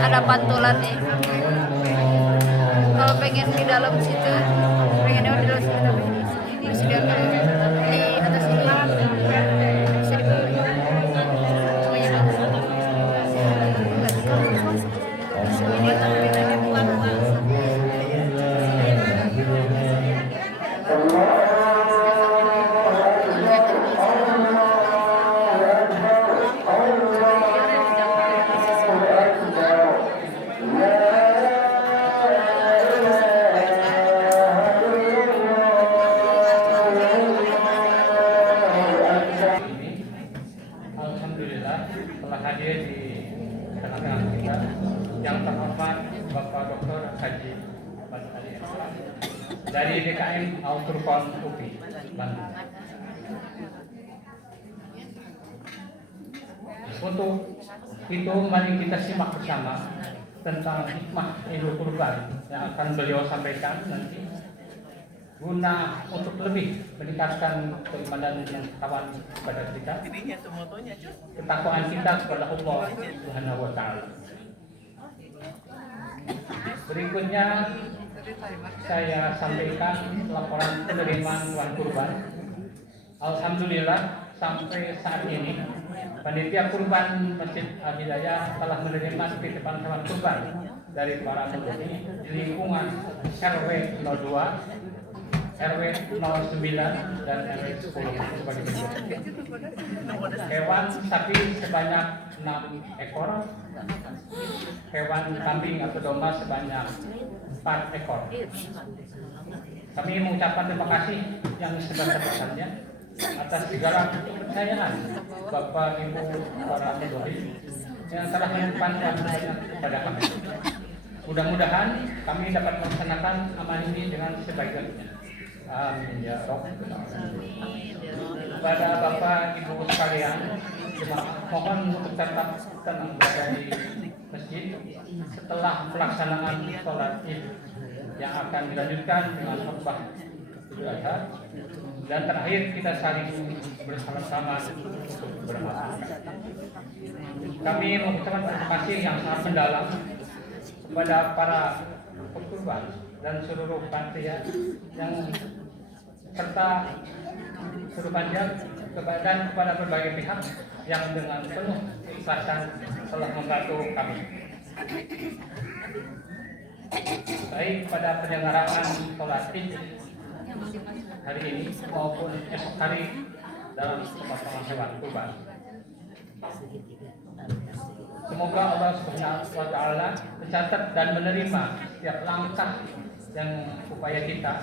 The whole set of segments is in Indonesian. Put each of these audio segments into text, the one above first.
Ada pantulan nih. Kalau pengen di dalam situ, pengen di dalam situ tapi masih di atas ini. Bisa dibuka. Semuanya telah hadir di tengah-tengah kita yang terhormat Bapak Dr. Haji Mas Ali Eslam dari DKM Auturpon UPI Bandung. Untuk itu mari kita simak bersama tentang hikmah Idul Kurban yang akan beliau sampaikan nanti guna untuk lebih meningkatkan keimanan yang kawan kepada kita, ketakwaan kita kepada Allah Subhanahu wa Ta'ala. Berikutnya saya sampaikan laporan penerimaan uang kurban. Alhamdulillah sampai saat ini panitia kurban Masjid Al Hidayah telah menerima titipan hewan kurban dari para penghuni di lingkungan RW 02, RW 09 dan RW 10 sebagai berikut. Hewan sapi sebanyak 6 ekor, hewan kambing atau domba sebanyak 4 ekor. Kami mengucapkan terima kasih yang sebesar-besarnya atas segala kepercayaan Bapak Ibu para penduduk yang telah menyimpan banyak kepada kami. Mudah-mudahan kami dapat melaksanakan amanah ini dengan sebaik-baiknya. Amin ya Rabbal Alamin. Kepada Bapak Ibu sekalian, mohon untuk tetap tenang berada di masjid setelah pelaksanaan sholat Id yang akan dilanjutkan dengan khutbah Idul Adha, dan terakhir kita saling bersama-sama untuk berdoa. Kami mengucapkan terima kasih yang sangat mendalam kepada para pekurban dan seluruh panitia yang serta seluruh panitia dan kepada berbagai pihak yang dengan penuh keikhlasan telah membantu kami, baik pada penyelenggaraan sholat Id hari ini maupun esok hari dalam pemotongan hewan kurban. Semoga Allah Subhanahu wa Ta'ala mencatat dan menerima setiap langkah yang upaya kita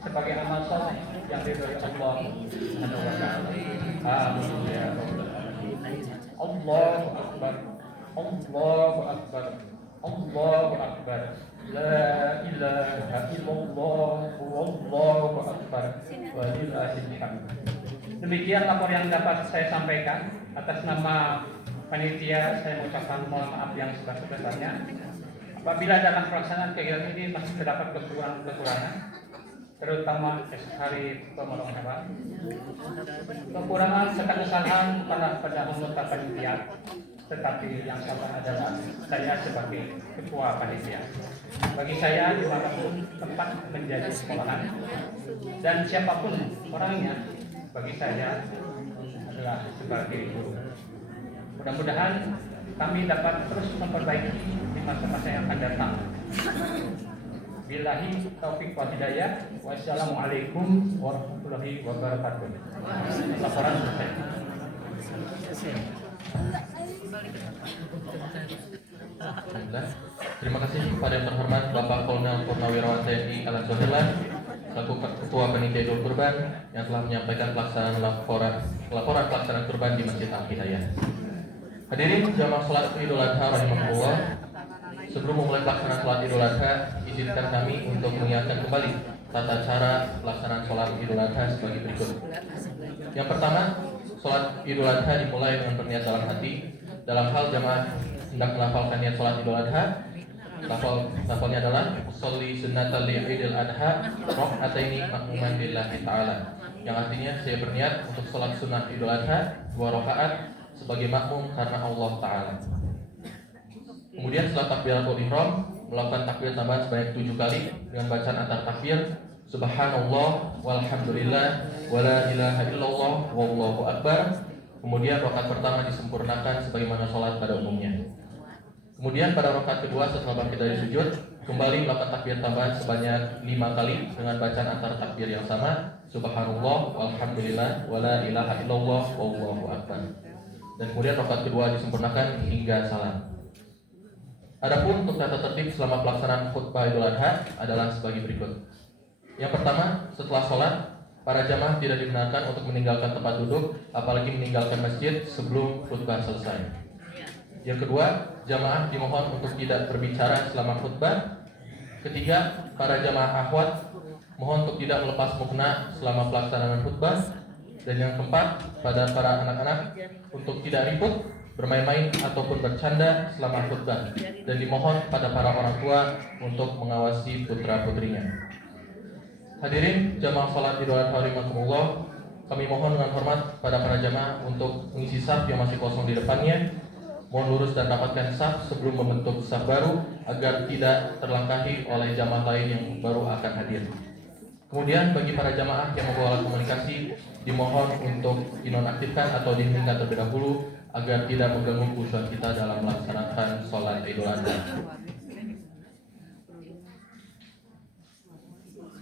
sebagai amal soleh yang diridhoi Allah Subhanahu wa Ta'ala. Amin ya rabbal alamin. Allahu akbar. Allahu akbar. Allahu akbar. La ilaha illallah wallahu akbar walillahil hamd. Demikian lapor yang dapat saya sampaikan. Atas nama panitia saya mengucapkan mohon maaf yang sebesar-besarnya apabila dalam pelaksanaan kegiatan ini masih terdapat kekurangan, terutama esok hari pemotongan hewan, kekurangan serta kesalahan pada anggota panitia. Tetapi yang salah adalah saya sebagai ketua panitia. Bagi saya dimanapun tempat menjadi sekolahan dan siapapun orangnya, bagi saya adalah sebagai guru. Mudah-mudahan kami dapat terus memperbaiki di masa-masa yang akan datang. Billahi taufiq wal hidayah. Wassalamualaikum warahmatullahi wabarakatuh. Laporan selesai. Terima kasih kepada yang terhormat Bapak Kolonel Purnawirawan TNI Alan Zohirlan selaku Ketua Panitia Idul Kurban yang telah menyampaikan pelaksanaan laporan pelaksanaan kurban di Masjid Al-Hidayah. Hadirin jamaah salat Idul Adha rahimakumullah. Sebelum memulai pelaksanaan salat Idul Adha, izinkan kami untuk mengingatkan kembali tata cara pelaksanaan salat Idul Adha sebagai berikut. Yang pertama, salat Idul Adha dimulai dengan berniat dalam hati. Dalam hal jamaah hendak melafalkan niat salat Idul Adha, lafalnya adalah sholli sunnatal Idul Adha rakaataini ma'muman lillahi ta'ala, yang artinya saya berniat untuk salat sunnah Idul Adha 2 rakaat sebagai makmum karena Allah Ta'ala. Kemudian setelah takbiratul ihram, melakukan takbir tambahan sebanyak 7 kali dengan bacaan antar takbir subhanallah walhamdulillah wala ilaha illallah wallahu akbar. Kemudian rakaat pertama disempurnakan sebagaimana sholat pada umumnya. Kemudian pada rakaat kedua setelah bangkit dari sujud, kembali melakukan takbir tambahan sebanyak 5 kali dengan bacaan antara takbir yang sama subhanallah walhamdulillah wala ilaha illallah wallahu akbar. Dan kemudian rakaat kedua disempurnakan hingga salam. Adapun untuk tata tertib selama pelaksanaan khutbah Idul Adha adalah sebagai berikut. Yang pertama, setelah sholat, para jamaah tidak dibenarkan untuk meninggalkan tempat duduk, apalagi meninggalkan masjid sebelum khutbah selesai. Yang kedua, jamaah dimohon untuk tidak berbicara selama khutbah. Ketiga, para jamaah akhwat mohon untuk tidak melepas mukna selama pelaksanaan khutbah. Dan yang keempat, pada para anak-anak untuk tidak ribut, bermain-main ataupun bercanda selama khutbah. Dan dimohon pada para orang tua untuk mengawasi putra-putrinya. Hadirin jamaah salat Idul Adha rahimakumullah, kami mohon dengan hormat pada para jamaah untuk mengisi saf yang masih kosong di depannya. Mohon lurus dan rapatkan saf sebelum membentuk saf baru agar tidak terlangkahi oleh jamaah lain yang baru akan hadir. Kemudian bagi para jamaah yang membawa alat komunikasi, dimohon untuk dinonaktifkan atau dihentikan terlebih dahulu agar tidak mengganggu khusyuk kita dalam melaksanakan salat Idul Adha.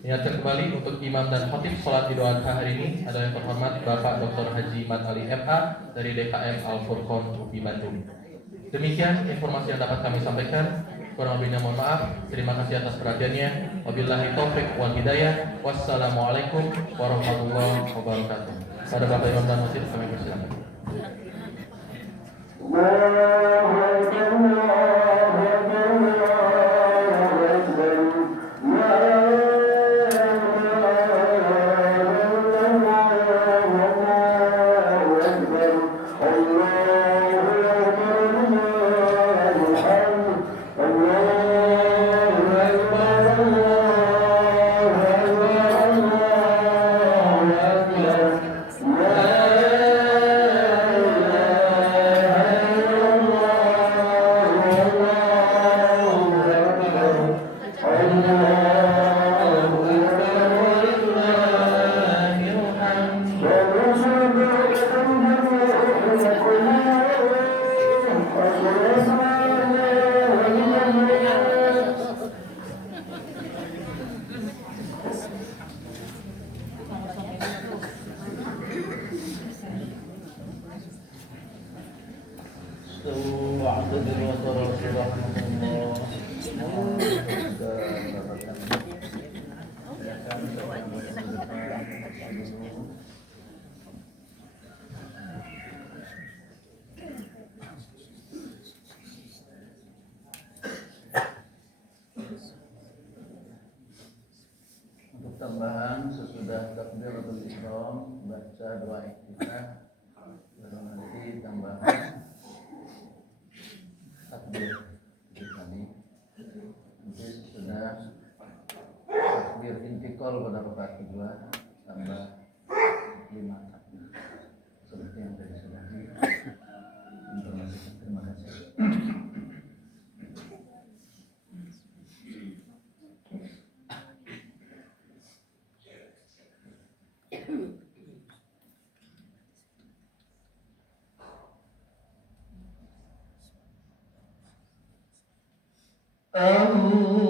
Ingatkan kembali untuk imam dan khatib salat Idul Adha hari ini adalah yang terhormat Bapak Dr. Haji Mat Ali MA dari DKM Al-Furqon UPI Bandung. Demikian informasi yang dapat kami sampaikan. Kurang lebihnya mohon maaf. Terima kasih atas perhatiannya. Wabillahi taufiq wal hidayah. Wassalamualaikum warahmatullahi wabarakatuh. Pada Bapak Imam dan Khatib kami persilakan. Untuk tambahan sesudah takbiratul ihram baca doa iftitah, baru nanti tambahan takbir 7 kali. Nanti sesudah takbir intikal pada rakaat kedua tambah 5 takbir. Seperti yang tadi sudah diinformasikan. Terima kasih. Allahu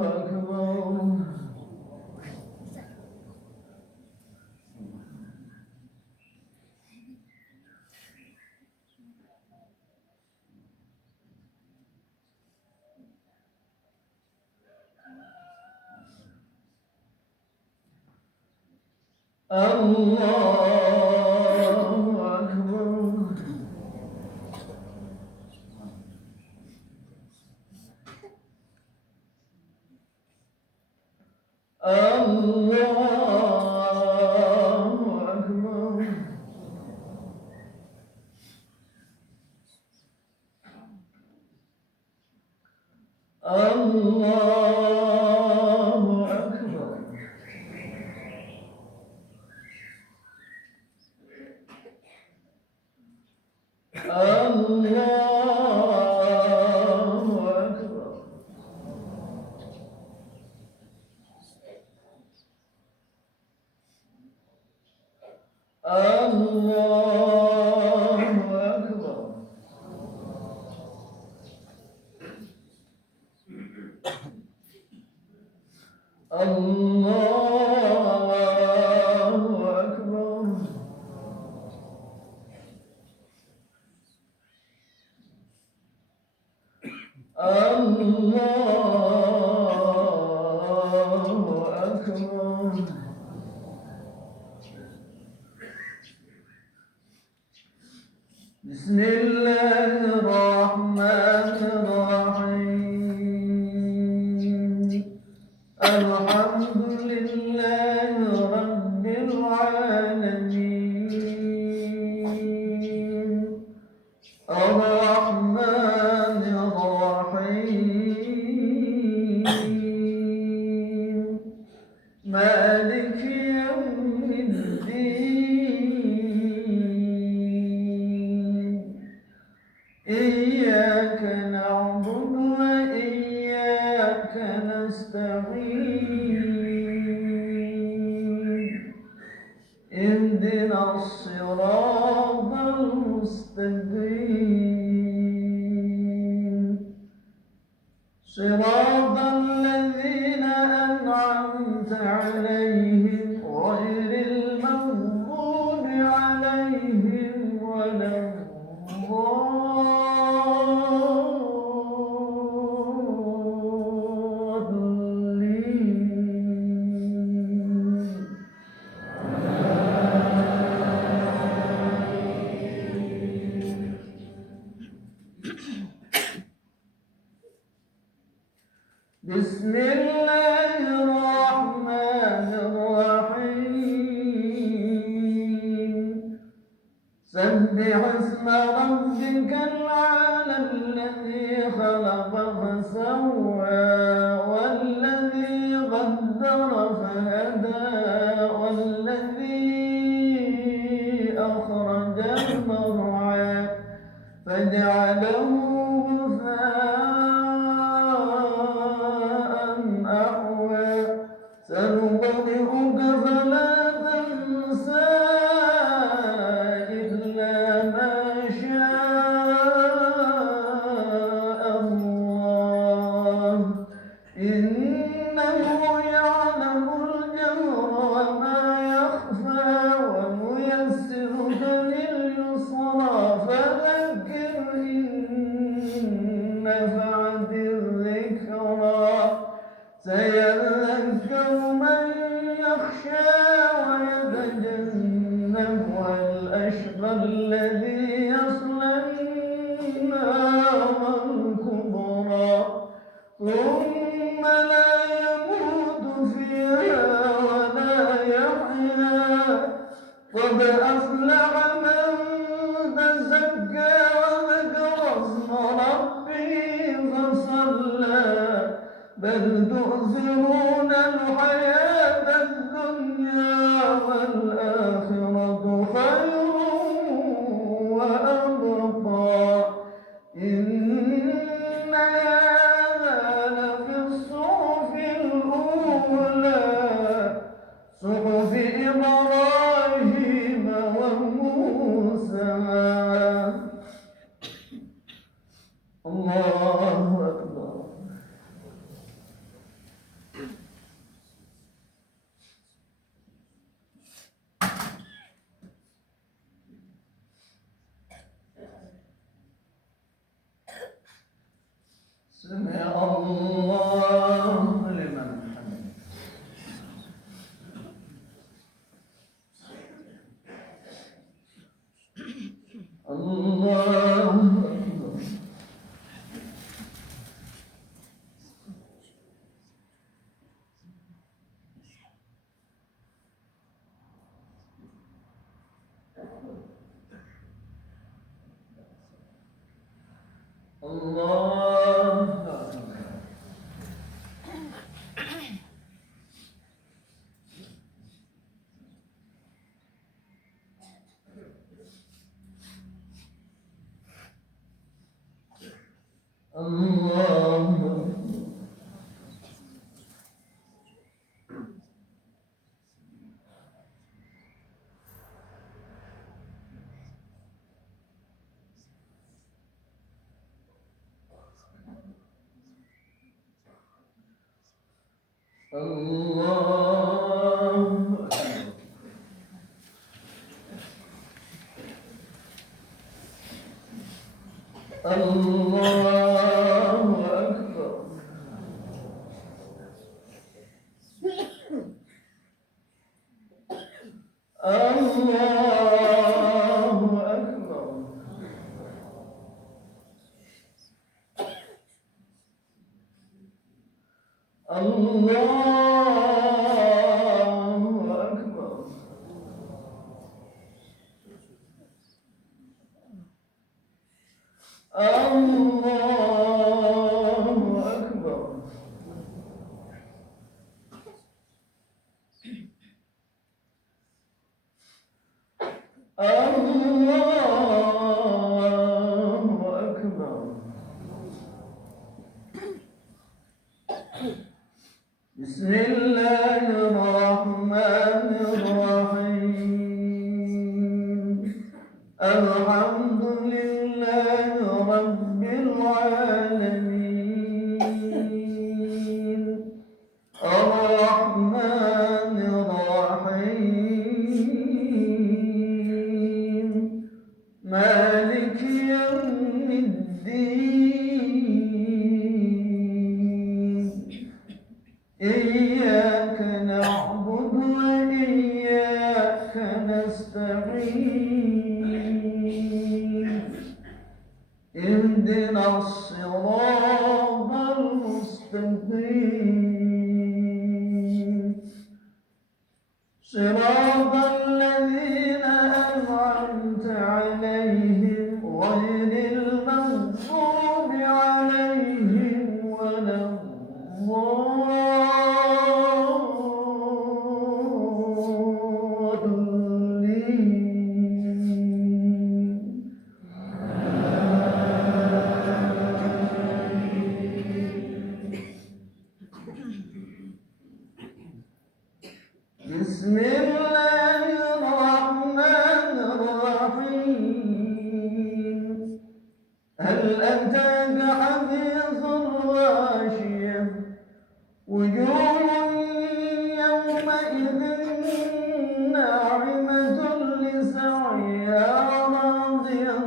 Akbar. Allahu Akbar. Allahu Akbar. Allahu Akbar. Allahu Akbar. Allahu Akbar. Allahu Akbar. Allahu Akbar. Bismillahirrahmanirrahim. Alhamdulillahi Rabbil Alamin. Ar-Rahmanir Rahim. Maliki yawmiddin. Iyyaka na'budu wa iyyaka nasta'in. Ihdinas siratal mustaqim. Siratal ladzina an'amta 'alaihim ghairil maghdubi 'alaihim waladdallin. Bismillahirrahmanirrahim. Sabbih isma rabbikal a'la alladhi khalaqa fasawwa walladhi qaddara fahada walladhi akhrajal mar'a faj'alahu ghufaa سيذكر من يخشى ويتجنبها الأشقى الذي يصلى النار الكبرى ثم لا يموت فيها ولا يحيا قد أفلح من تزكى وذكر اسم ربه فصلى بل تؤثرون الحياة الدنيا والآخرة خير وأبقى إن هذا لفي الصحف الأولى صحف إبراهيم وموسى. الله أكبر. سمع الله لمن حمده. الله أكبر. الله أكبر. الله الله الله أكبر. الله أكبر. الله أكبر. الله أكبر. الله أكبر. بسم الله الرحمن الرحيم. الحمد لله رب العالمين الرحمن الرحيم مالك يوم الدين إياك نعبد وإياك نستعين اهدنا الصراط المستقيم صراط الذين أنعمت عليهم غير المغضوب عليهم ولا بسم الله الرحمن الرحيم هل أتاك حديث الغاشية وجوه يومئذ ناعمة لسعيها راضية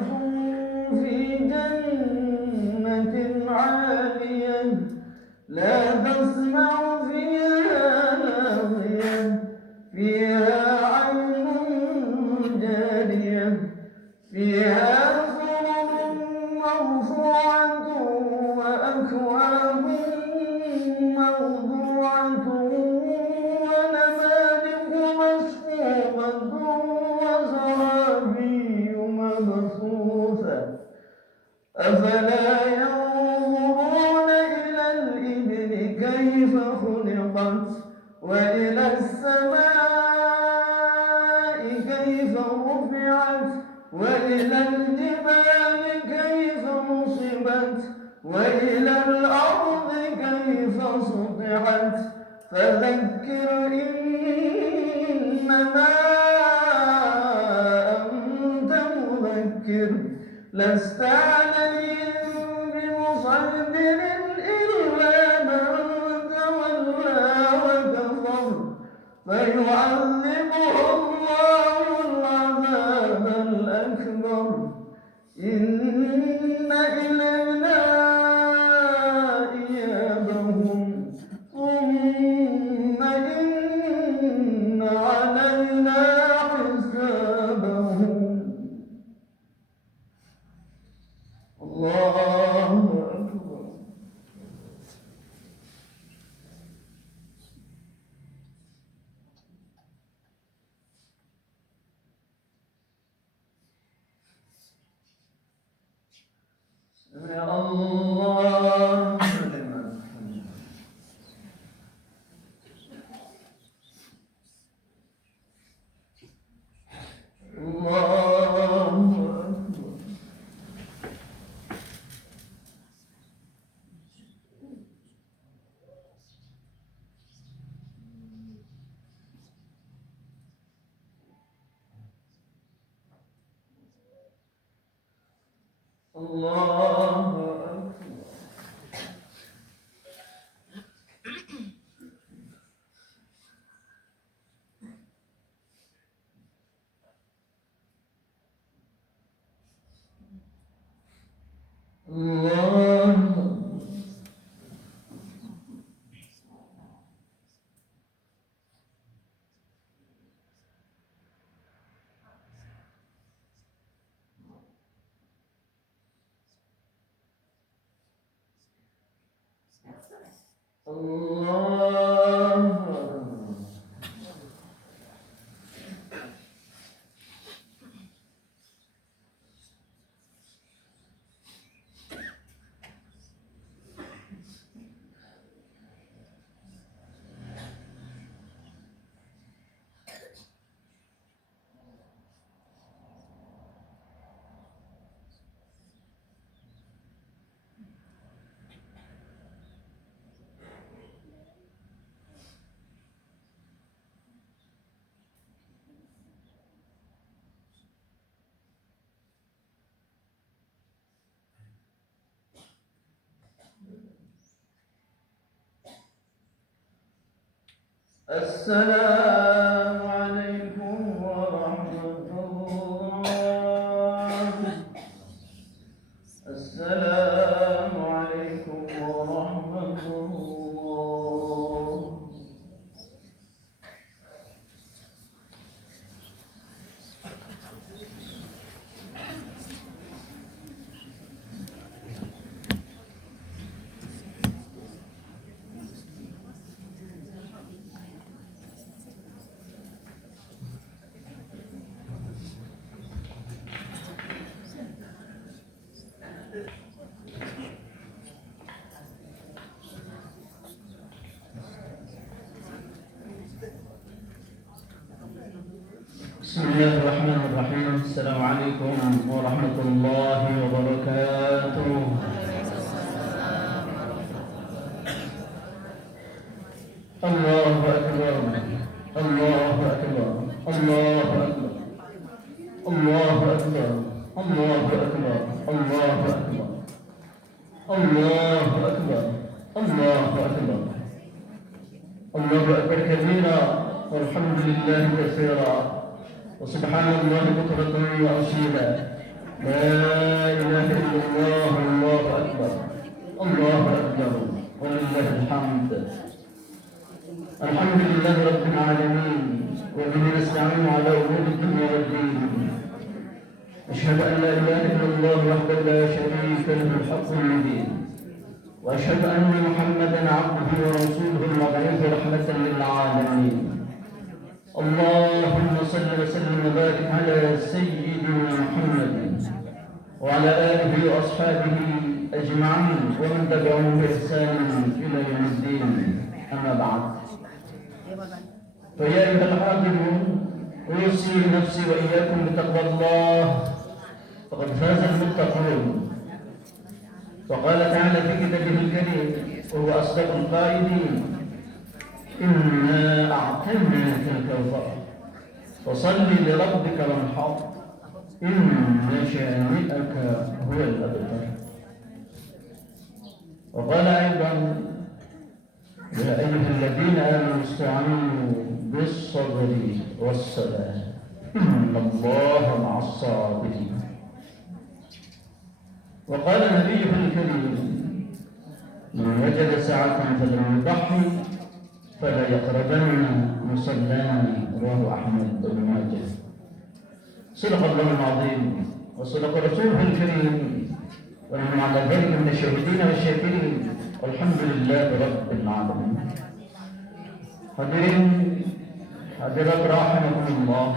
في جنة عالية لا تسمع فيها لاغية فيها عين جارية فيها سرر مرفوعة وأكواب موضوعة ونمارق مصفوفة وزرابي مبثوثة أفلا ينظرون إلى الإبل كيف خلقت وإلى السماء كيف رفعت وإلى الجبال كيف نصبت وإلى الأرض كيف سطحت فذكر إنما أنت مذكر لست عليهم بمصدر إلا من تولى وكفر فيعذبه الله العذاب الأكبر إن إلينا إيابهم ثم إن علينا حسابهم الله أكبر سمع الله لمن حمده الله أكبر الله أكبر الله السلام عليكم ورحمة الله السلام عليكم ورحمة الله بسم الله الرحمن الرحيم السلام عليكم ورحمة الله وبركاته الله أكبر الله أكبر الله أكبر الله أكبر الله أكبر الله أكبر الله أكبر الله أكبر الله أكبر كبيرا والحمد لله كثيرا وسبحان الله بكرة وأصيلا لا إله إلا الله الله أكبر الله أكبر ولله الحمد. الحمد لله رب العالمين، وبه نستعين على أمور الدنيا والدين. أشهد أن لا إله إلا الله وحده لا شريك له الحق المبين، وأشهد أن محمدا عبده ورسوله المبعوث رحمة للعالمين. اللهم صل وسلم وبارك على سيدنا محمد وعلى آله وأصحابه أجمعين ومن تبعهم بإحسان إلى يوم الدين. أما بعد، فيا أيها الحاضرون، أوصي نفسي وإياكم بتقوى الله، فقد فاز المتقون. وقال تعالى في كتابه الكريم وهو أصدق القائلين: إنا أعطيناك الكوثر فصل لربك وانحر إن شانئك هو الأبتر. وقال أيضا: يا أيها الذين آمنوا استعينوا بالصبر والصلاة إن الله مع الصابرين. وقال نبيه الكريم: من وجد سعة فلم يضحي فلا يقربن مصلانا. رواه أحمد بن ماجه. صدق الله العظيم وصدق رسوله الكريم، ونحن على ذلك من الشاهدين والشاكرين، والحمد لله رب العالمين. Hadirin hadirat rahimakumullah,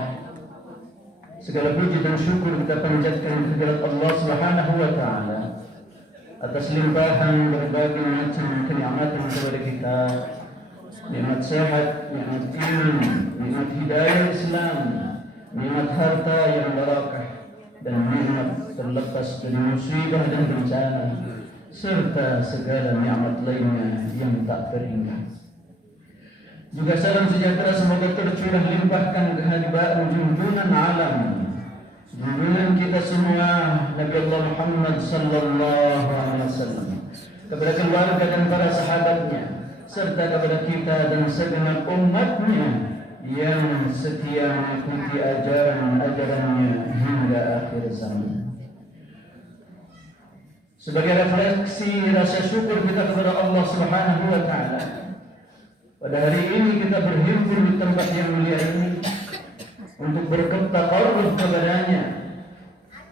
segala puji dan syukur kita panjatkan kehadirat Allah Subhanahu wa taala atas limpahan berbagai macam kenikmatan kepada kita, nikmat sehat, nikmat iman, nikmat hidayah Islam, nikmat harta yang barakah, dan nikmat terlepas dari musibah dan bencana, serta segala nikmat lainnya yang tak terhingga. Juga salam sejahtera semoga tercurah limpahkan kehadiran junjungan alam, junjungan kita semua, Nabi Allah Muhammad sallallahu alaihi wasallam, kepada keluarga dan para sahabatnya, serta kepada kita dan segenap umatnya yang setia mengikuti ajaran-ajarannya hingga akhir zaman. Sebagai refleksi rasa syukur kita kepada Allah Subhanahu wa taala, pada hari ini kita berhimpun di tempat yang mulia ini untuk bertaqarrub kepadanya,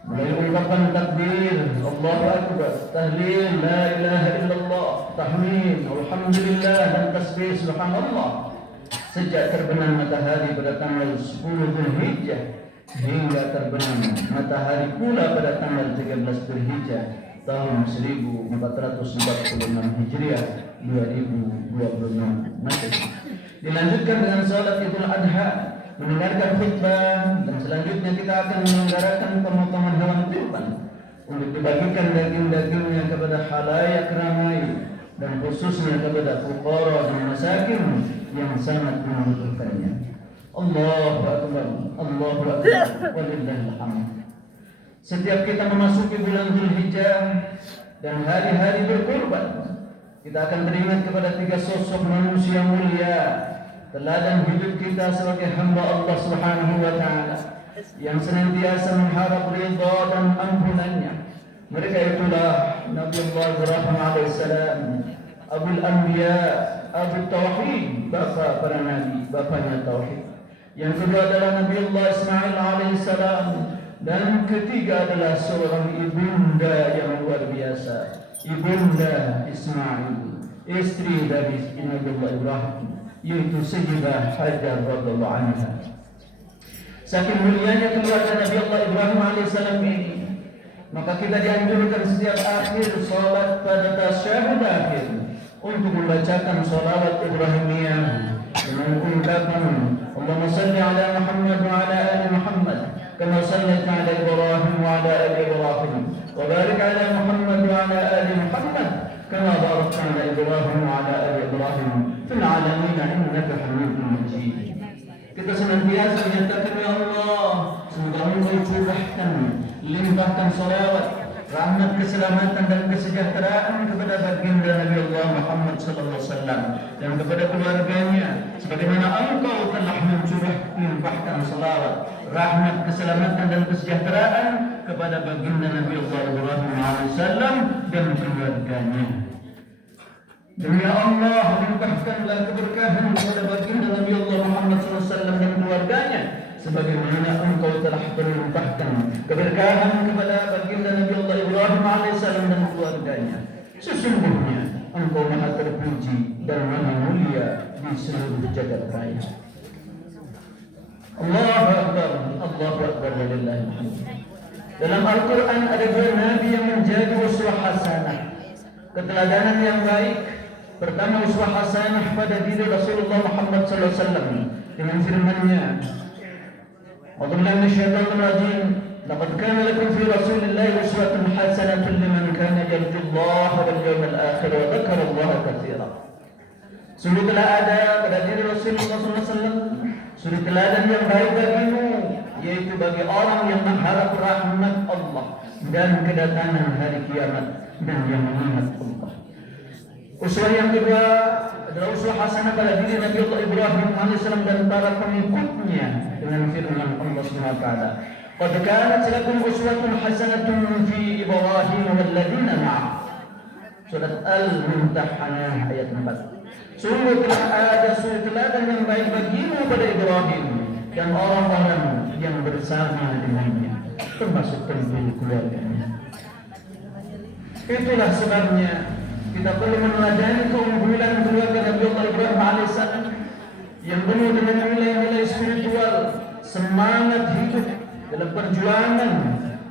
mulai ungkapan takbir Allahu Akbar, tahlil la ilaha illallah, tahmid alhamdulillah, dan tasbih subhanallah, sejak terbenam matahari pada tanggal 10 Zulhijjah hingga terbenam matahari pula pada tanggal 13 Zulhijjah tahun 1446 Hijriah 2026 Masehi. Dilanjutkan dengan salat Idul Adha, mendengarkan khutbah, dan selanjutnya kita akan menyelenggarakan pemotongan hewan kurban untuk dibagikan daging-dagingnya kepada khalayak ramai, dan khususnya kepada fuqara dan masakin yang sangat membutuhkannya. Allahu Akbar, Allahu Akbar, walillahil hamd. Setiap kita memasuki bulan Zulhijjah dan hari-hari berkurban, kita akan teringat kepada tiga sosok manusia mulia, teladan hidup kita sebagai hamba Allah Subhanahu wa taala yang senantiasa mengharap ridha dan ampunannya. Mereka itulah Nabi Allah Ibrahim alaihissalam, Abul Anbiya, Abu Tauhid, bapa para nabi, bapanya tauhid. Yang kedua adalah Nabi Allah Ismail alaihissalam, dan ketiga adalah seorang ibunda yang luar biasa, ibunda Ismail, istri dari Nabi Allah Ibrahim, yaitu Sayyidah Hajar radhiyallahu anha. Saking mulianya keluarga Nabi Allah Ibrahim alaihissalam ini, maka kita dianjurkan setiap akhir salat pada tasyahud akhir untuk membacakan salawat Ibrahimiyah dengan ungkapan Allahumma salli ala Muhammad wa ala ali Muhammad kama sallaita ala Ibrahim wa ala ali Ibrahim wa barik ala Muhammad wa ala ali Muhammad kama barakta ala Ibrahim wa ala ali Ibrahim fil alamin innaka Hamidum Majid. Kita senantiasa menyatakan, ya Allah, semoga Engkau curahkan, limpahkan salawat, rahmat, keselamatan dan kesejahteraan kepada baginda Nabi Allah Muhammad sallallahu alaihi wasallam dan kepada keluarganya, sebagaimana Engkau telah limpahkan salawat, rahmat, keselamatan dan kesejahteraan kepada baginda Nabi Allah Ibrahim alaihi wasallam dan keluarganya. Demi Allah, limpahkanlah keberkahan kepada baginda Nabi Allah Muhammad SAW dan keluarganya, sebagaimana Engkau telah melimpahkan keberkahan kepada baginda Nabi Allah Ibrahim AS dan keluarganya. Sesungguhnya Engkau maha terpuji dan maha mulia di seluruh jagat raya. Allahu Akbar, Allahu Akbar, walillahil hamd. Dalam Al-Quran ada dua nabi yang menjadi uswah hasanah, keteladanan yang baik. Pertama, uswah hasanah pada diri Rasulullah Muhammad SAW dengan firman-Nya, "A'udzubillahi minasyaitonir rajim. Laqad kana lakum fi Rasulillahi uswatun hasanatun liman kana yarjullaha wal yawmal akhir wa dzakara Allaha katsiran." Sungguh telah ada pada diri Rasulullah SAW suri teladan yang baik bagimu, yaitu bagi orang yang mengharap rahmat Allah dan kedatangan hari kiamat dan yang mengingat Allah. Uswah yang kedua adalah uswah hasanah pada diri Nabi Allah Ibrahim AS dan para pengikutnya dengan firman Allah SWT, "Qad kanat lakum uswatun hasanatun fi Ibrahim walladzina ma'ah." Surat Al-Mumtahanah ayat 4. Sungguh telah ada suri teladan yang baik bagimu pada Ibrahim dan orang-orang yang bersama dengannya, termasuk tentu keluarganya. Itulah sebabnya kita perlu meneladani keunggulan keluarga Nabi Allah Ibrahim AS yang penuh dengan nilai-nilai spiritual, semangat hidup dalam perjuangan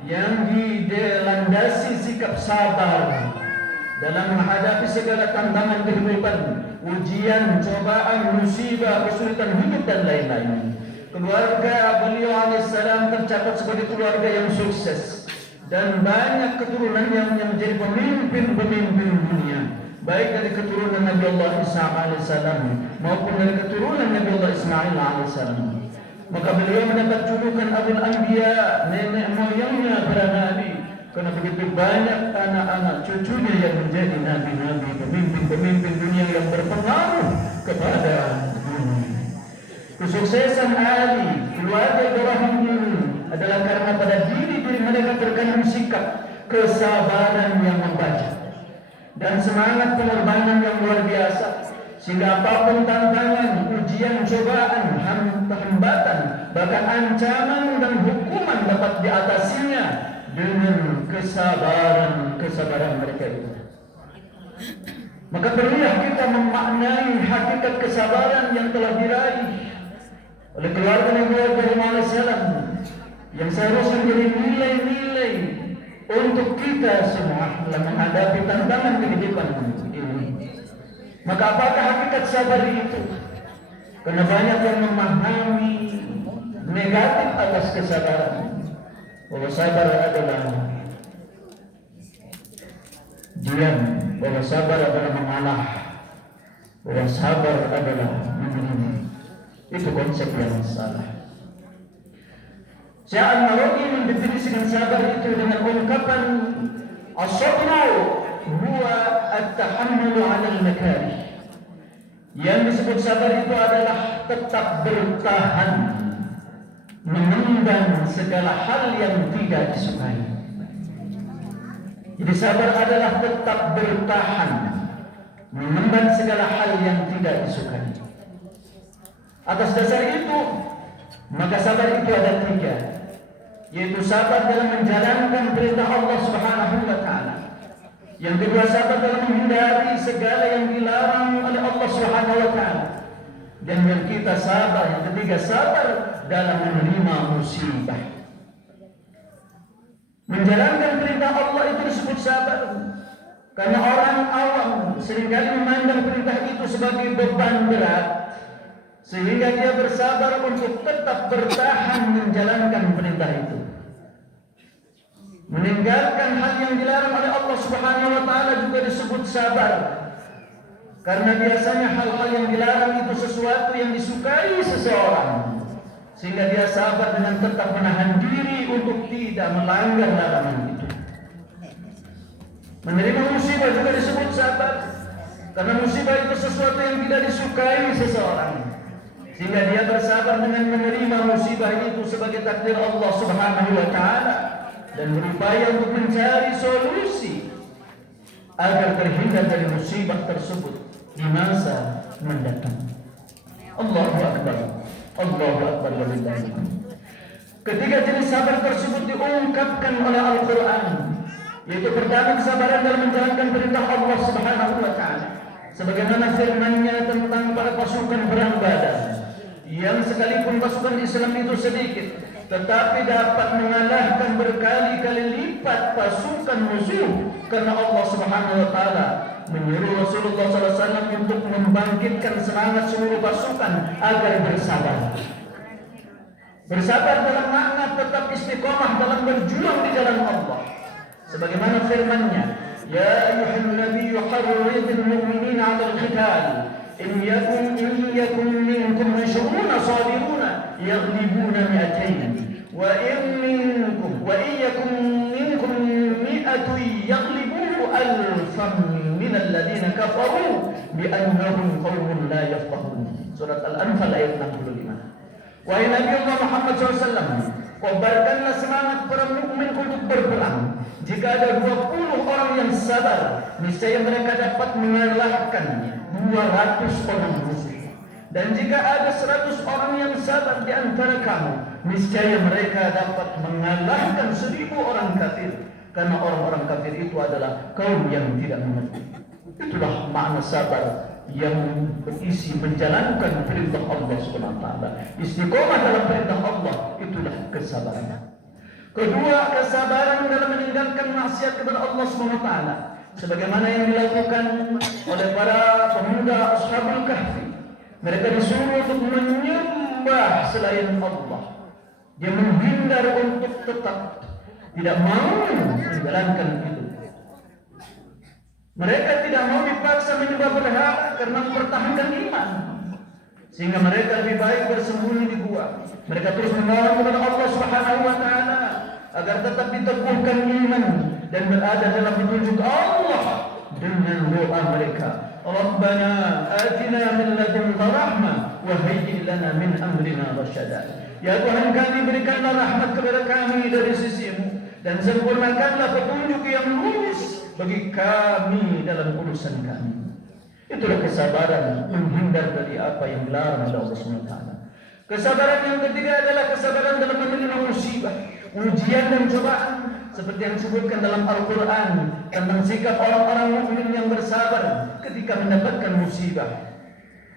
yang dilandasi sikap sabar dalam menghadapi segala tantangan kehidupan, ujian, cobaan, musibah, kesulitan hidup dan lain-lain. Keluarga beliau alaihissalam tercatat sebagai keluarga yang sukses dan banyak keturunan yang menjadi pemimpin-pemimpin dunia, baik dari keturunan Nabi Allah Isa alaihissalam maupun dari keturunan Nabi Allah Ismail alaihissalam. Maka beliau mendapat julukan Abul Anbiya, nenek moyangnya para nabi, karena begitu banyak anak-anak cucunya yang menjadi nabi-nabi, pemimpin-pemimpin dunia yang berpengaruh kepada dunia. Kesuksesan Ali, keluarga Ibrahim ini adalah karena pada diri mereka terkandung sikap kesabaran yang membaca dan semangat pengorbanan yang luar biasa, sehingga apapun tantangan, ujian, cobaan, hambatan, bahkan ancaman dan hukuman dapat diatasinya dengan kesabaran mereka itu. Maka perlulah kita memaknai hakikat kesabaran yang telah diraih oleh keluarga Nabi Ibrahim alaihissalam, yang seharusnya menjadi nilai-nilai untuk kita semua dalam menghadapi tantangan kehidupan ini. Maka apakah hakikat sabar itu? Karena banyak yang memahami negatif atas kesabaran, bahwa sabar adalah diam, bahwa sabar adalah mengalah, bahwa sabar adalah menerima. Itu konsep yang salah. Syekh Al-Nawawi mendefinisikan sabar itu dengan ungkapan as-sabru huwa at-tahammulu 'ala al-makarih. Yang disebut sabar itu adalah tetap bertahan mengemban segala hal yang tidak disukai. Jadi sabar adalah tetap bertahan mengemban segala hal yang tidak disukai. Atas dasar itu, maka sabar itu ada tiga, yaitu sabar dalam menjalankan perintah Allah Subhanahu wa Ta'ala. Yang kedua, sabar dalam menghindari segala yang dilarang oleh Allah Subhanahu wa Ta'ala. Dan yang ketiga, sabar dalam menerima musibah. Menjalankan perintah Allah itu disebut sabar, karena orang awam seringkali memandang perintah itu sebagai beban berat, sehingga dia bersabar untuk tetap bertahan menjalankan perintah itu. Meninggalkan hal yang dilarang oleh Allah Subhanahu wa Ta'ala juga disebut sabar, karena biasanya hal-hal yang dilarang itu sesuatu yang disukai seseorang, sehingga dia sabar dengan tetap menahan diri untuk tidak melanggar larangan itu. Menerima musibah juga disebut sabar, karena musibah itu sesuatu yang tidak disukai seseorang, sehingga dia bersabar dengan menerima musibah itu sebagai takdir Allah Subhanahu wa Ta'ala dan berupaya untuk mencari solusi agar terhindar dari musibah tersebut. di masa mendatang. Allahu Akbar. Allahu Akbar walillahi hamd. Ketiga jenis sabar tersebut diungkapkan oleh Al-Quran, yaitu pertama kesabaran dalam menjalankan perintah Allah Subhanahu wa Ta'ala, sebagaimana firman-Nya tentang para pasukan perang Badar, yang sekalipun pasukan Islam itu sedikit, tetapi dapat mengalahkan berkali-kali lipat pasukan musuh, karena Allah Subhanahu wa Ta'ala menyuruh Rasulullah SAW untuk membangkitkan semangat seluruh pasukan agar bersabar. Bersabar dalam makna tetap istiqomah dalam berjuang di jalan Allah. Sebagaimana firman-Nya, "Ya ayyuhan nabiyyu harridil mu'minina 'alal qital. In yakum minkum 'ishruna sabiruna yaghlibuna mi'atayn. Wa in yakum minkum mi'atun yaghlibu alfan min alladhina kafaru bi annahum qaumun la yafqahun." Surat Al-Anfal ayat 65. Wahai Nabi Allah Muhammad SAW, kobarkanlah semangat para mukmin untuk berperang. Jika ada 20 orang yang sabar, niscaya mereka dapat mengalahkan 200 orang musuh. Dan jika ada 100 orang yang sabar di antara kamu, niscaya mereka dapat mengalahkan 1000 orang kafir. Karena orang-orang kafir itu adalah kaum yang tidak mengerti. Itulah makna sabar yang berisi menjalankan perintah Allah Subhanahu wa Ta'ala. Istiqomah dalam perintah Allah, itulah kesabaran. Kedua, kesabaran dalam meninggalkan maksiat kepada Allah Subhanahu wa Ta'ala, sebagaimana yang dilakukan oleh para pemuda Ashabul Kahfi. Mereka disuruh untuk menyembah selain Allah. Dia menghindar untuk tetap tidak mau menjalankan itu. Mereka tidak mau dipaksa menyembah berhala karena mempertahankan iman, sehingga mereka lebih baik bersembunyi di gua. Mereka terus memohon kepada Allah Subhanahu wa Ta'ala agar tetap diteguhkan iman dan berada dalam petunjuk Allah dengan doa mereka, "Rabbana atina min ladunka rahmah wa hayyi' lana min amrina rasyada." Ya Tuhan kami, berikanlah rahmat kepada kami dari sisi-Mu dan sempurnakanlah petunjuk yang lurus bagi kami dalam urusan kami. Itulah kesabaran, menghindar dari apa yang dilarang oleh Allah SWT. Kesabaran yang ketiga adalah kesabaran dalam menerima musibah, ujian dan cobaan, seperti yang disebutkan dalam Al-Quran tentang sikap orang-orang mukmin yang bersabar ketika mendapatkan musibah.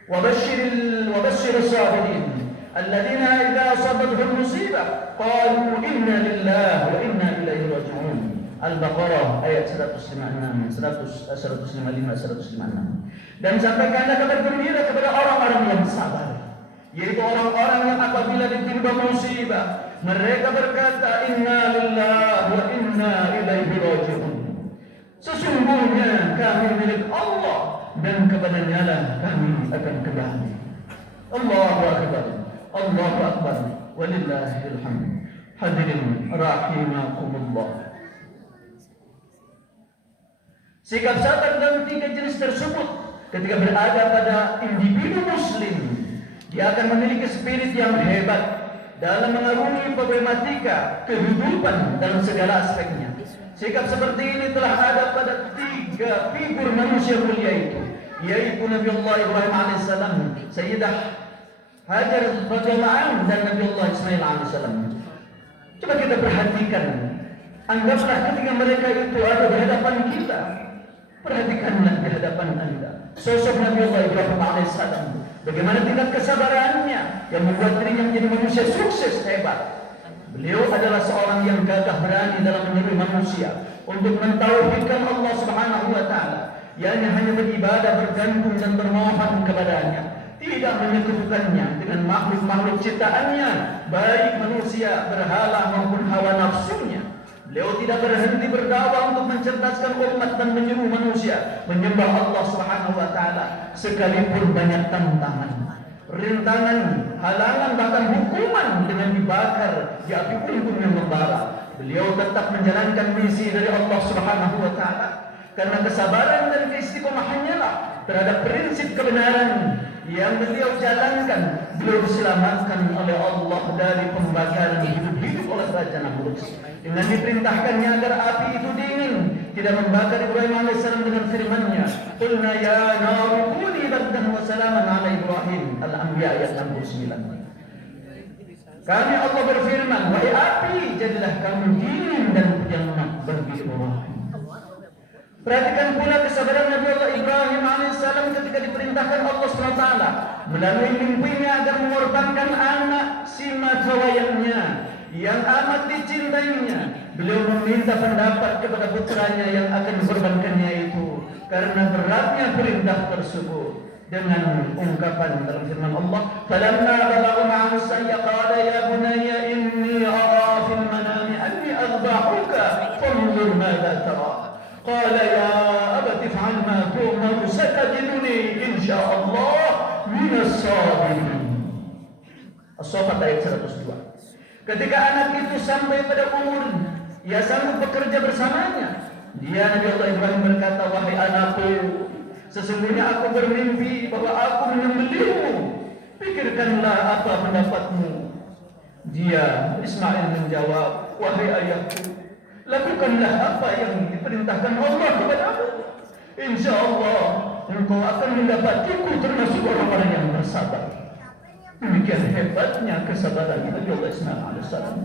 Wabashshir as-sabirin alladzina idza asabatuhum musibah qalu inna lillahi wa inna ilaihi raji'un. Al-Baqarah ayat 156, 156. Dan sampaikanlah kabar gembira kepada orang-orang yang sabar, yaitu orang-orang yang apabila ditimpa musibah mereka berkata, "Inna lillahi wa inna ilaihi raji'un." Sesungguhnya kami milik Allah dan kepadanya lah kami akan kembali. Allahu Akbar. Allahu Akbar. Walillahil hamd. Hadirin rahimakumullah. Sikap sabar dalam tiga jenis tersebut ketika berada pada individu muslim, dia akan memiliki spirit yang hebat dalam mengarungi problematika kehidupan dalam segala aspeknya. Sikap seperti ini telah ada pada tiga figur manusia mulia itu, yaitu Nabi Allah Ibrahim alaihissalam, Sayyidah Hajar radhiyallahu anha, dan Nabi Allah Ismail alaihissalam. Coba kita perhatikan, anggaplah ketika mereka itu ada di hadapan kita. Perhatikanlah di hadapan Anda sosok Nabi Allah Ibrahim alaihissalam, bagaimana tingkat kesabarannya yang membuat dirinya menjadi manusia sukses hebat. Beliau adalah seorang yang gagah berani dalam menyeru manusia untuk mentauhidkan Allah Subhanahu wa Ta'ala, yakni hanya beribadah, bergantung dan bermohon kepadanya, tidak menyekutukannya dengan makhluk-makhluk ciptaannya, baik manusia, berhala maupun hawa nafsunya. Beliau tidak berhenti berdakwah untuk mencerdaskan umat dan menyuruh manusia menyembah Allah Subhanahu wa Ta'ala, sekalipun banyak tantangan, rintangan, halangan, bahkan hukuman dengan dibakar di api unggun yang membara. Beliau tetap menjalankan misi dari Allah Subhanahu wa Ta'ala karena kesabaran dan keistiqomahannya lah terhadap prinsip kebenaran yang beliau jalankan. Beliau diselamatkan oleh Allah dari pembakaran hidup-hidup oleh Raja Namrud dengan diperintahkannya agar api itu dingin, tidak membakar Ibrahim alaihissalam dengan firman-Nya, "Qulna ya naru kuni bardan wa salaman ala Ibrahim." Al-Anbiya ayat 69. Kami Allah berfirman, "Wahai api, jadilah kamu dingin dan jangan bagi Ibrahim." Perhatikan pula kesabaran Nabi Allah Ibrahim alaihissalam ketika diperintahkan Allah SWT melalui mimpinya agar mengorbankan anak si matawayangnya yang amat dicintainya. Beliau meminta pendapat kepada putranya yang akan dikorbankannya itu karena beratnya perintah tersebut, dengan ungkapan dalam firman Allah, "Falamma balagha ma'ahu as-sayya qala ya bunayya inni ara fil manami anni adbahuka fanzur madza tara." Qala ya abati if'al ma tu'mar satajiduni insyaallah minas sabirin. As-Saffat ayat 102. Ketika anak itu sampai pada umur ia sanggup bekerja bersamanya, dia Nabi Allah Ibrahim berkata, "Wahai anakku, sesungguhnya aku bermimpi bahwa aku menyembelihmu. Pikirkanlah apa pendapatmu." Dia Ismail menjawab, "Wahai ayahku, lakukanlah apa yang diperintahkan Allah kepadamu. Insya Allah engkau akan mendapatiku termasuk orang-orang yang bersabar." Demikian hebatnya kesabaran Nabi Allah Ismail alaihissalam.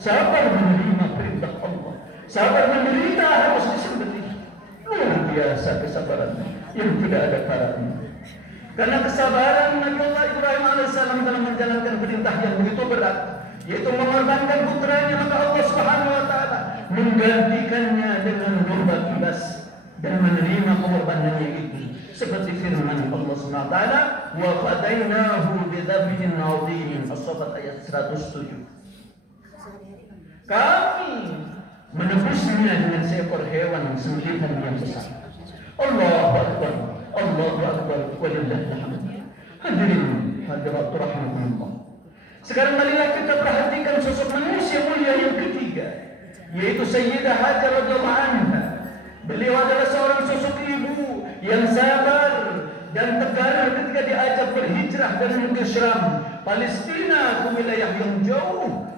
Sabar menerima perintah Allah, sabar menderita harus disembelih. Luar biasa kesabarannya yang tidak ada karatnya. Karena kesabaran Nabi Allah Ibrahim alaihissalam dalam menjalankan perintah yang begitu berat, yaitu mengorbankan putranya, maka Allah Subhanahu wa taala menggantikannya dengan domba kibas dan menerima pengorbanannya itu. Seperti firman Allah Subhanahu wa taala, "Wa fadainahu bidzabhin 'adzim." As-Saffat ayat 107. Kami menebusnya dengan seekor hewan sembelihan yang besar. Allahu Akbar, Allahu Akbar, walillahil hamd. Hadirin hadirat rahimakumullah. Sekarang marilah kita perhatikan sosok manusia mulia yang ketiga, yaitu Sayyidah Hajar radhiyallahu anha. Beliau adalah seorang sosok ibu yang sabar dan tegar ketika diajak berhijrah dari negeri Syam, Palestina, ke wilayah yang jauh,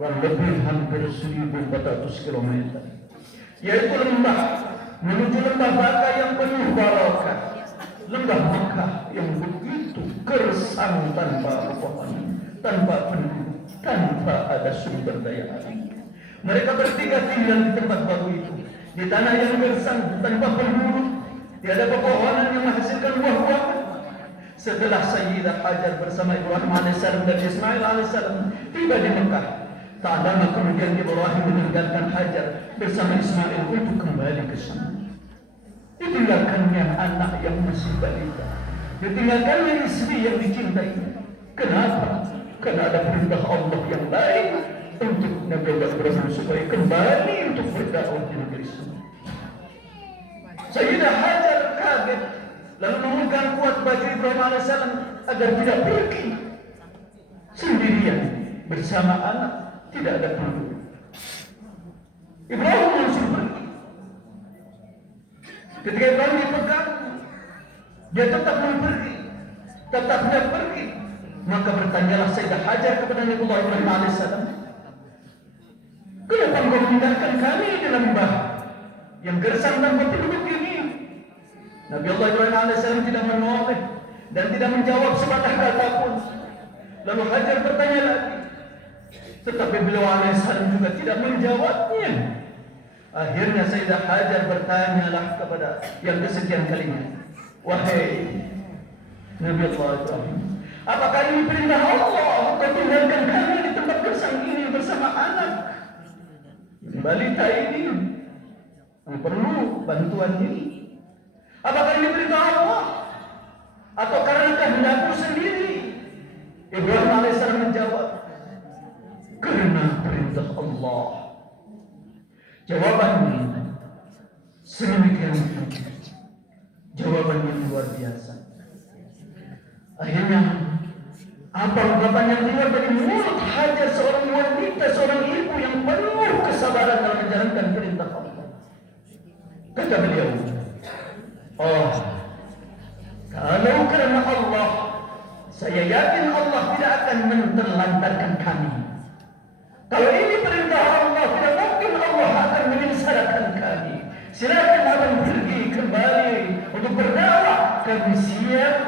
kurang lebih hampir 1.400 km, yaitu lembah, menuju lembah Baka yang penuh barokah, lembah Makkah yang begitu gersang tanpa pepohonan, tanpa penduduk, tanpa ada sumber daya alam. Mereka bertiga tinggal di tempat baru itu, di tanah yang gersang tanpa penduduk, tiada pepohonan yang menghasilkan buah-buahan. Setelah Sayyidah Hajar bersama Ibrahim alaihissalam dan Ismail alaihissalam tiba di Mekah, tak lama kemudian Ibrahim meninggalkan Hajar bersama Ismail untuk kembali ke sana. Ditinggalkannya anak yang masih balita, ditinggalkannya istri yang dicintainya. Kenapa? Karena ada perintah Allah yang lain untuk Nabi Ibrahim supaya kembali untuk berdakwah di negeri sana. Sayyidah Hajar kaget, lalu memegang kuat baju Ibrahim alaihissalam agar tidak pergi sendirian bersama anak, tidak ada penduduk. Ibrahim langsung pergi. Ketika Ibrahim dipegang, dia tetap mau pergi, tetap tidak pergi. Maka bertanyalah Sayyidah Hajar kepada Nabi Ibrahim alaihissalam, "Kenapa engkau meninggalkan kami di lembah yang gersang tanpa penduduk ini?" Nabi Allah Ibrahim alaihissalam tidak menoleh dan tidak menjawab sepatah kata pun. Lalu Hajar bertanya lagi, tetapi beliau alaihissalam juga tidak menjawabnya. Akhirnya Sayyidah Hajar bertanyalah kepada yang kesekian kalinya, "Wahai Nabi Allah Ibrahim, apakah ini perintah Allah untuk tinggalkan kami di tempat gersang ini bersama anak balita ini yang perlu bantuan ini? Apakah ini perintah Allah atau karena kehendakmu sendiri?" Ibrahim alaihissalam menjawab, "Karena perintah Allah." Jawabannya sedemikian, jawaban yang luar biasa. Akhirnya apa ungkapan yang keluar dari mulut Hajar, seorang wanita, seorang ibu yang penuh kesabaran dalam menjalankan perintah Allah. Kata beliau, "Oh, kalau karena Allah, saya yakin Allah tidak akan menelantarkan kami. Kalau ini perintah Allah, tidak mungkin Allah akan menyengsarakan kami.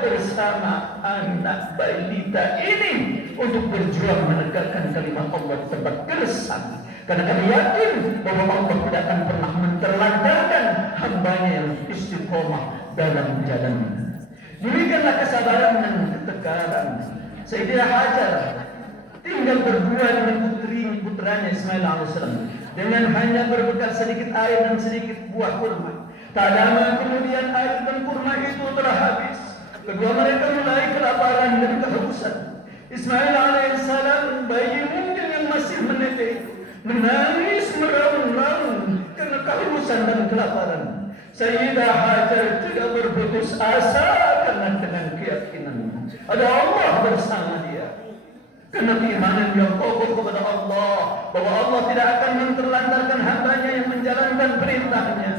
bersama anak balita ini untuk berjuang menegakkan kalimat Allah tempat gersang. Karena kami yakin bahwa Allah tidak akan pernah menterlantarkan hambanya yang istiqomah dalam jalannya. Demikianlah kesabaran dan ketegaran Sayyidah Hajar tinggal berdua dengan putranya Ismail alaihissalam dengan hanya berbekal sedikit air dan sedikit buah kurma. Tak lama kemudian air dan kurma itu telah habis. Kedua mereka mulai kelaparan dan kehausan. Ismail alaihissalam, bayi mungkin yang masih menetek, menangis meraung-raung karena kehausan dan kelaparan. Sayyidah Hajar tidak berputus asa karena dengan keyakinan ada Allah bersama dia. Karena keimanan yang kokoh kepada Allah bahwa Allah tidak akan menterlantarkan hambanya yang menjalankan perintahnya.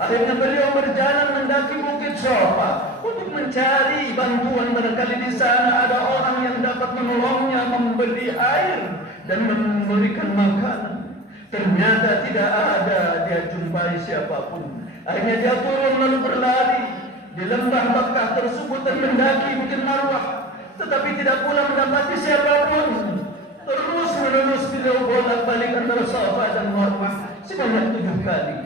Akhirnya beliau berjalan mendaki Bukit Sofa untuk mencari bantuan. Barangkali di sana ada orang yang dapat menolongnya membeli air dan memberikan makanan. Ternyata tidak ada, dia jumpai siapapun. Akhirnya dia turun lalu berlari di lembah Makkah tersebut dan mendaki Bukit Marwah. Tetapi tidak pula mendapati siapapun. Terus menerus beliau bolak-balik antara Safa dan Marwah sebanyak 7 kali.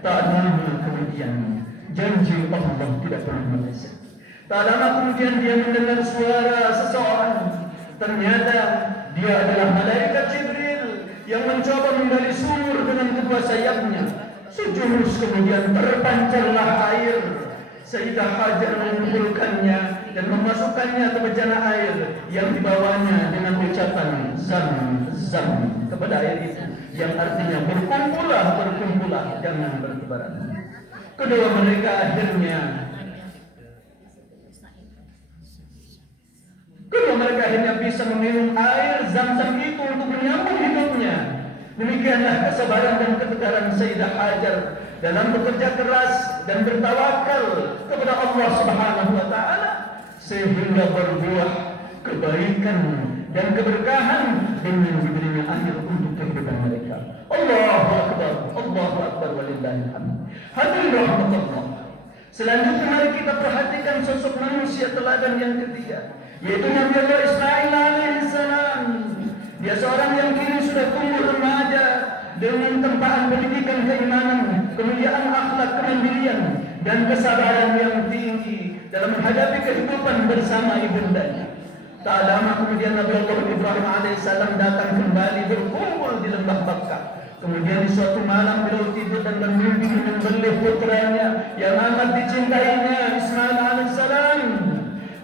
Tak lama kemudian janji Allah tidak pernah meleset. Tak lama kemudian dia mendengar suara seseorang. Ternyata dia adalah malaikat Jibril yang mencoba menggali sumur dengan kedua sayapnya. Sejurus kemudian terpancarlah air. Sayyidah Hajar mengumpulkannya dan memasukkannya ke bejana air yang dibawanya dengan ucapan zam zam kepada air itu, yang artinya berkumpullah, jangan bertebaran. Kedua mereka akhirnya bisa meminum air zam-zam itu untuk menyambung hidupnya. Demikianlah kesabaran dan ketegaran Sayyidah Hajar dalam bekerja keras dan bertawakal kepada Allah Subhanahu wa taala sehingga berbuah kebaikan dan keberkahan dengan diberinya air untuk kehidupan mereka. Allahu akbar walillahil hamd. Hadirin rahmatullah. Selanjutnya mari kita perhatikan sosok manusia teladan yang ketiga, yaitu Nabi Allah Ismail alaihissalam. Dia seorang yang kini sudah tumbuh remaja dengan tempaan pendidikan keimanan, kemuliaan akhlak, kemandirian, dan kesabaran yang tinggi dalam menghadapi kehidupan bersama ibundanya. Tak lama kemudian Nabi Allah Ibrahim alaihissalam datang kembali berkumpul di lembah Makkah. Kemudian di suatu malam beliau tidur dan bermimpi menyembelih putranya yang amat dicintainya Ismail alaihissalam.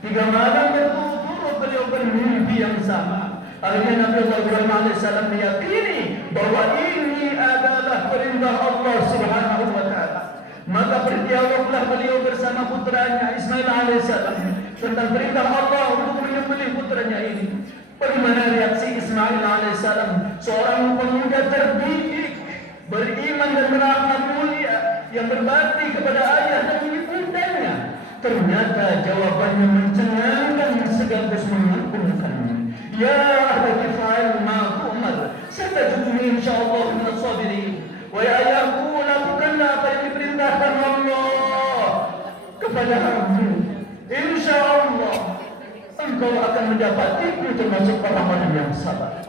3 malam berturut-turut beliau bermimpi yang sama. Akhirnya Nabi Allah Ibrahim alaihissalam meyakini bahwa ini adalah perintah Allah Subhanahu wa taala. Maka berdialoglah beliau bersama putranya Ismail alaihissalam tentang perintah Allah untuk menyembelih putranya ini. Bagaimana reaksi Ismail alaihissalam, seorang pemuda terdidik, beriman dan berakhlak mulia, yang berbakti kepada ayah dan ibundanya? Ternyata jawabannya mencengangkan sekaligus mengagumkannya. Ya abati fa'al ma tu'mar, satajiduni insyaallah minas sabirin. Wahai ayahku, lakukanlah apa yang diperintahkan Allah kepadamu. Insyaallah engkau akan mendapatiku termasuk orang-orang yang sabar.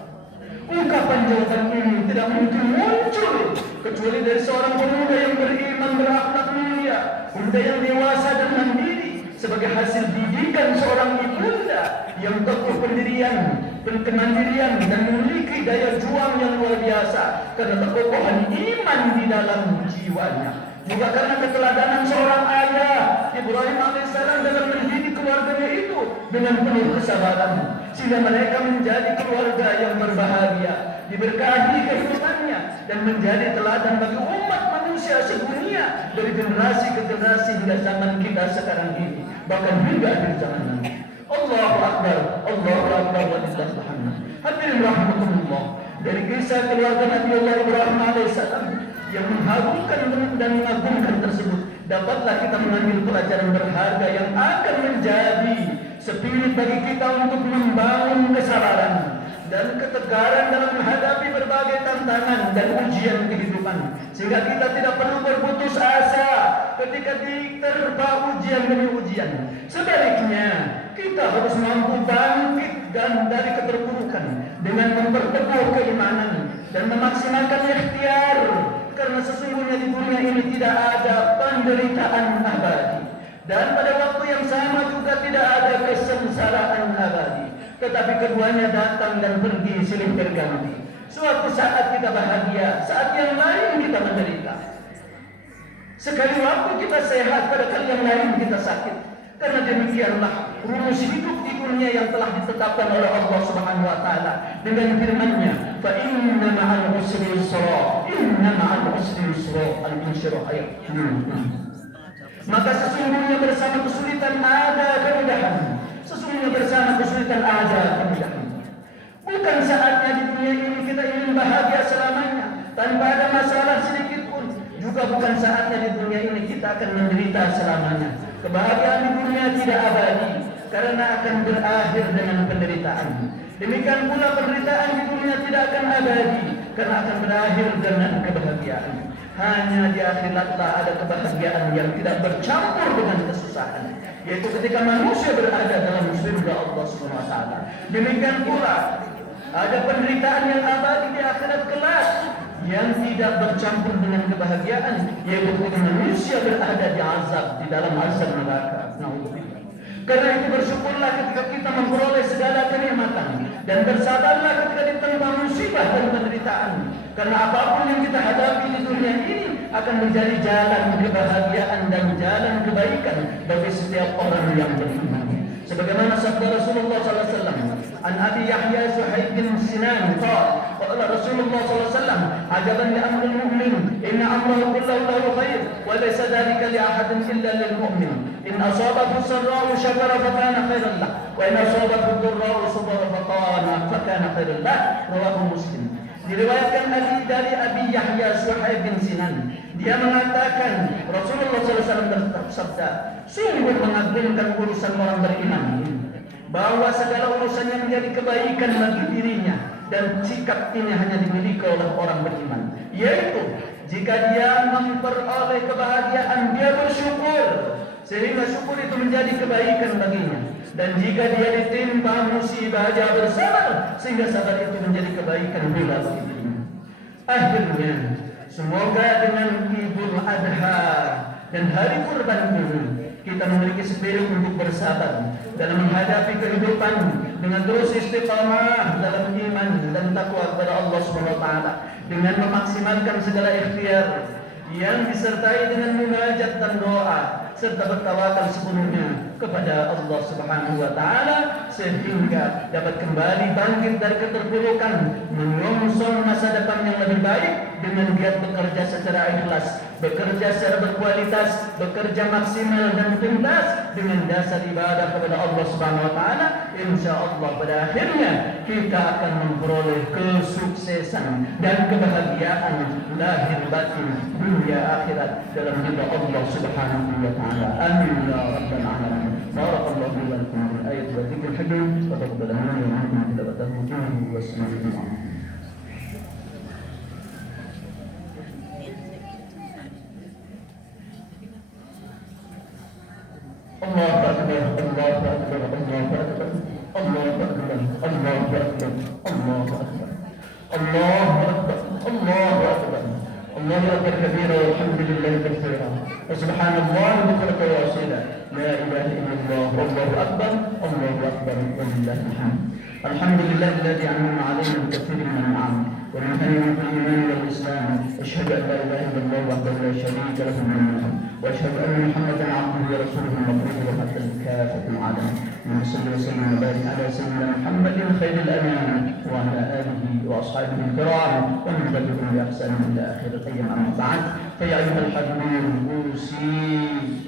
Ungkapan jawaban ini tidak mungkin muncul kecuali dari seorang pemuda yang beriman, berakhlak mulia, pemuda yang dewasa dan mandiri, sebagai hasil didikan seorang ibunda yang teguh pendirian, kemandirian, dan memiliki daya juang yang luar biasa karena kekokohan iman di dalam jiwanya. Juga karena keteladanan seorang ayah Ibrahim alaihissalam dalam mendidik keluarganya itu dengan penuh kesabaran, sehingga mereka menjadi keluarga yang berbahagia, diberkahi kehidupannya, dan menjadi teladan bagi umat manusia sedunia dari generasi ke generasi hingga zaman kita sekarang ini, bahkan hingga akhir zaman nanti. Allahu akbar walillahil hamd. Hadirin rahimakumullah, dari kisah keluarga Nabi Allah Ibrahim alaihissalam yang mengagumkan dan mengagumkan tersebut, dapatlah kita mengambil pelajaran berharga yang akan menjadi spirit bagi kita untuk membangun kesabaran dan ketegaran dalam menghadapi berbagai tantangan dan ujian kehidupan, sehingga kita tidak perlu berputus asa ketika diterpa ujian demi ujian. Sebaliknya, kita harus mampu bangkit dan dari keterpurukan dengan memperteguh keimanan dan memaksimalkan ikhtiar, karena sesungguhnya di dunia ini tidak ada penderitaan abadi, dan pada waktu yang sama juga tidak ada kesengsaraan abadi, tetapi keduanya datang dan pergi silih berganti. Suatu saat kita bahagia, saat yang lain kita menderita. Sekali waktu kita sehat, pada kali yang lain kita sakit. Karena demikianlah rumus hidup di dunia yang telah ditetapkan oleh Allah Subhanahu wa taala dengan firman-Nya, "Fa inna ma'al usri yusra, inna ma'al usri yusra." Al-Insyirah ayat 6. Maka sesungguhnya bersama kesulitan ada kemudahan. Sesungguhnya bersama kesulitan ada kemudahan. Bukan saatnya di dunia ini kita ingin bahagia selamanya tanpa ada masalah sedikit pun. Juga bukan saatnya di dunia ini kita akan menderita selamanya. Kebahagiaan di dunia tidak abadi, karena akan berakhir dengan penderitaan. Demikian pula penderitaan di dunia tidak akan abadi, karena akan berakhir dengan kebahagiaan. Hanya di akhiratlah ada kebahagiaan yang tidak bercampur dengan kesusahan, yaitu ketika manusia berada dalam surga Allah Subhanahu wa taala. Demikian pula ada penderitaan yang abadi di akhirat kelak yang tidak bercampur dengan kebahagiaan, yaitu ketika manusia berada di azab, di dalam azab neraka. Nauzubillah. Karena itu bersyukurlah ketika kita memperoleh segala kenikmatan, dan bersabarlah ketika ditimpa musibah dan penderitaan, karena apapun yang kita hadapi di dunia ini akan menjadi jalan kebahagiaan dan jalan kebaikan bagi setiap orang yang beriman. Sebagaimana sabda Rasulullah SAW, an Abi Yahya Suhaib bin Sinan qala, qala Rasulullah SAW, ajaban li amril mu'min, inna amrahu kullahu lahu khair, wa laysa dhalika li ahadin illa lil mu'min. In asabathu sarra'u syakara fa kana khairan lahu, wa in asabathu dharra'u sabara fa kana khairan lahu. Rawahu Muslim. Diriwayatkan dari Abi Yahya Suhaib bin Sinan, dia mengatakan Rasulullah SAW bersabda, sungguh mengagumkan urusan orang beriman, bahwa segala urusannya menjadi kebaikan bagi dirinya, dan sikap ini hanya dimiliki oleh orang beriman, yaitu jika dia memperoleh kebahagiaan dia bersyukur, sehingga syukur itu menjadi kebaikan baginya. Dan jika dia ditimpa musibah dia bersabar, sehingga sabar itu menjadi kebaikan pula bagi dirinya. Akhirnya semoga dengan Idul Adha dan hari kurban ini kita memiliki spirit untuk bersabar dalam menghadapi kehidupan dengan terus istiqamah dalam iman dan takwa kepada Allah Subhanahu wa taala, dengan memaksimalkan segala ikhtiar yang disertai dengan munajat dan doa, serta bertawakal sepenuhnya kepada Allah Subhanahu wa taala, sehingga dapat kembali bangkit dari keterpurukan, menyongsong masa depan yang lebih baik dengan giat bekerja secara ikhlas, bekerja secara berkualitas, bekerja maksimal dan tuntas dengan dasar ibadah kepada Allah Subhanahu wa taala. Insyaallah pada akhirnya kita akan memperoleh kesuksesan dan kebahagiaan lahir batin dunia akhirat dalam ridha Allah Subhanahu wa taala. Amin ya rabbal alamin. Barakallahu li wa lakum bil ayati wa dzikril hakim wa taqabbal minni wa minkum tilawatahu wa sallallahu. Allahu akbar, Allahu akbar, Allahu akbar, Allahu akbar, Allahu akbar, Allahu akbar, Allahu akbar, Allahu akbar, Allahu akbar kabira walhamdulillahi katsira wa subhanallahi bukratan wa asila, la ilaha illallah, Allahu akbar, Allahu akbar, walillahil hamd. Alhamdulillahilladzi an'ama 'alaina bi katsirin min an-'am wa min ni'matil iman wal islam. Asyhadu an la ilaha illallah wahdahu la syarika lahu واشهد ان محمدا عبده ورسوله المبعوث رحمه لكافه العالم. اللهم صل وسلم وبارك على سيدنا محمد خير الانام وعلى اله واصحابه الكرام ومن تبعهم باحسان الى اخر الايام. اما بعد، فيا ايها الحاضرون اوصي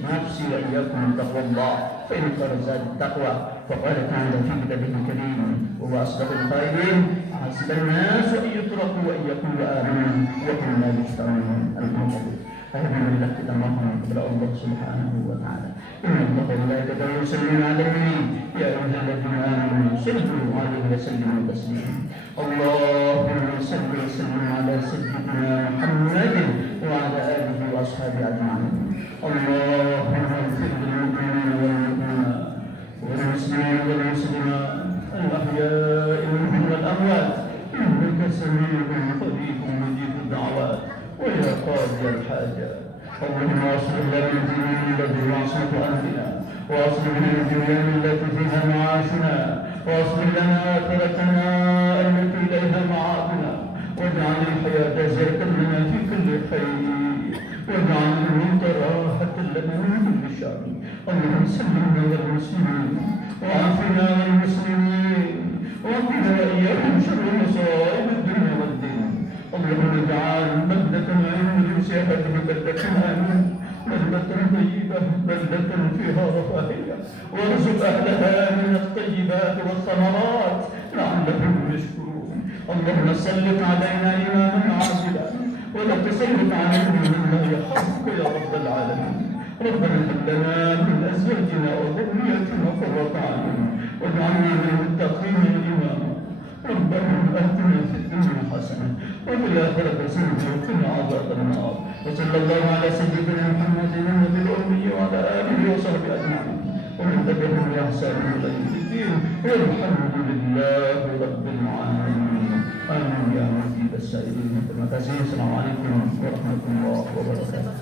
نفسي واياكم بتقوى الله، فان خير الزاد التقوى، وقال تعالى في كتابه الكريم وهو اصدق القائلين: حسب الناس ان يتركوا وان يقولوا امين وهم لا يفتنون. الموت. Alhamdulillah, kita mohon kepada Allah Subhanahu wa taala. Inna Allaha wa malaikatahu yusholluna 'alan nabi ya ayyuhalladzina amanu sallu 'alaihi wa sallimu taslima. Allahumma shalli wa sallim 'ala sayyidina Muhammadin wa 'ala alihi wa ashabihi ajma'in. اللهم اغفر للمؤمنين والمؤمنات والمسلمين والمسلمات الأحياء منهم والأموات إنك سميع قريب مجيب الدعوات ويا قاضي الحاجات اللهم اصلح لنا الدين الذي يعصمك أمرنا واصلح لنا الدنيا التي فيها معاشنا واصلح لنا آخرتنا التي إليها معادنا واجعل الحياة زكاة لنا في كل خير واجعل الموت راحة لنا من كل شر اللهم سلمنا والمسلمين وعافنا والمسلمين وقنا وإياهم شر مصائب الدنيا والدين اللهم اجعل بلدة عين سياحته بلدة آمنة بلدة طيبة بلدة فيها رفاهية وارزق أهلها من الطيبات والثمرات لعلهم يشكرون اللهم سلط علينا إماما عادلا ولا تسلط علينا من لا يخافك يا رب العالمين ربنا هب لنا من أزواجنا وذرياتنا قرة أعين واجعلنا للمتقين إماما ربنا آتنا في الدنيا حسنة وفي الآخرة حسنة وقنا عذاب النار وصلى الله على سيدنا محمد النبي الأمي وعلى آله وصحبه أجمعين ومن تبعهم بإحسان إلى يوم الدين والحمد لله رب العالمين آمين يا مجيب السائلين. Terima kasih. Assalamualaikum warahmatullahi wabarakatuh.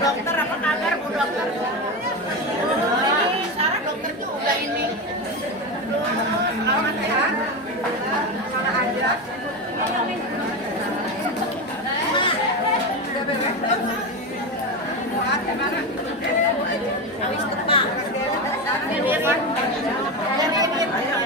Dokter apa kabar Bu Dokter? Ini Sarah dokter juga ini. Aduh, selamat ya.